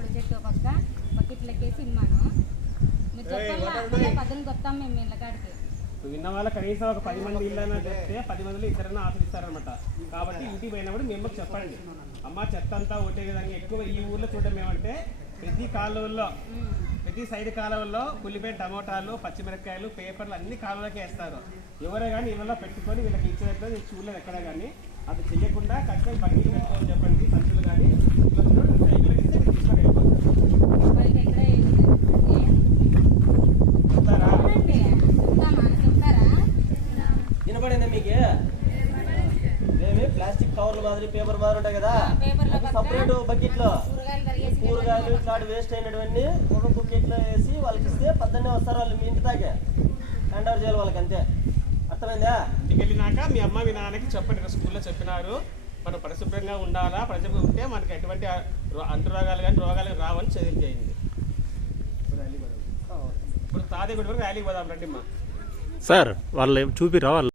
పొడి చెట్టు పక్క బకెట్లకేసి ఇమ్మాను. మీరు చెప్పాలా పద్దెనిమిది వస్తాం మేము ఇళ్ళకాడికి. విన్న వాళ్ళ కనీసం ఒక 10 మంది ఇళ్ళైనా చెప్తే 10 మందిలో ఇద్దరైనా ఆశ్రయిస్తారనమాట. కాబట్టి ఇంటికి పోయినప్పుడు మేము చెప్పండి, అమ్మ చెత్త అంతా ఒకటే విధంగా ఎక్కువ ఈ ఊర్లో చూడడం ఏమంటే ప్రతి కాలువల్లో ప్రతి సైడ్ కాలువల్లో ఉల్లిపాయ, టమోటాలు, పచ్చిమిరపకాయలు, పేపర్లు అన్ని కాలువలకే వేస్తారు. ఎవరే కానీ ఇళ్ళలో పెట్టుకొని వీళ్ళకి ఇచ్చేటట్టు నేను చూడలేదు ఎక్కడ కానీ. అది చెయ్యకుండా ఖచ్చితంగా బకెట్లు పెట్టుకోని చెప్పండి, సంచులు కానీ వినపడిందా మీకు? ఏమి ప్లాస్టిక్ కవర్లు మాదిరి పేపర్ మాదిరి ఉంటాయి కదా, సపరేట్ బకెట్లో కూరగాయలు ఇట్లాంటి వేస్ట్ అయినటువంటి ఒక బకెట్లో వేసి వాళ్ళకి ఇస్తే 18 వస్తారు వాళ్ళు మీ ఇంటి దాకా హ్యాండ్ ఓవర్ చేయాలి వాళ్ళకి, అంతే. అర్థమైందా? ఇంటికి వెళ్ళినాక మీ అమ్మ మీ నాన్నకి చెప్పండి, స్కూల్లో చెప్పినారు మనం పరిశుభ్రంగా ఉండాలా, పరిశుభ్రంగా ఉంటే మనకి ఎటువంటి అంటురోగాలు కానీ రోగాలు రావని చర్యలు చేయండి. ఇప్పుడు తాదేగుడి వరకు ర్యాలీకి పోదాం రండి అమ్మా. సార్ వాళ్ళు చూపిరా వాళ్ళు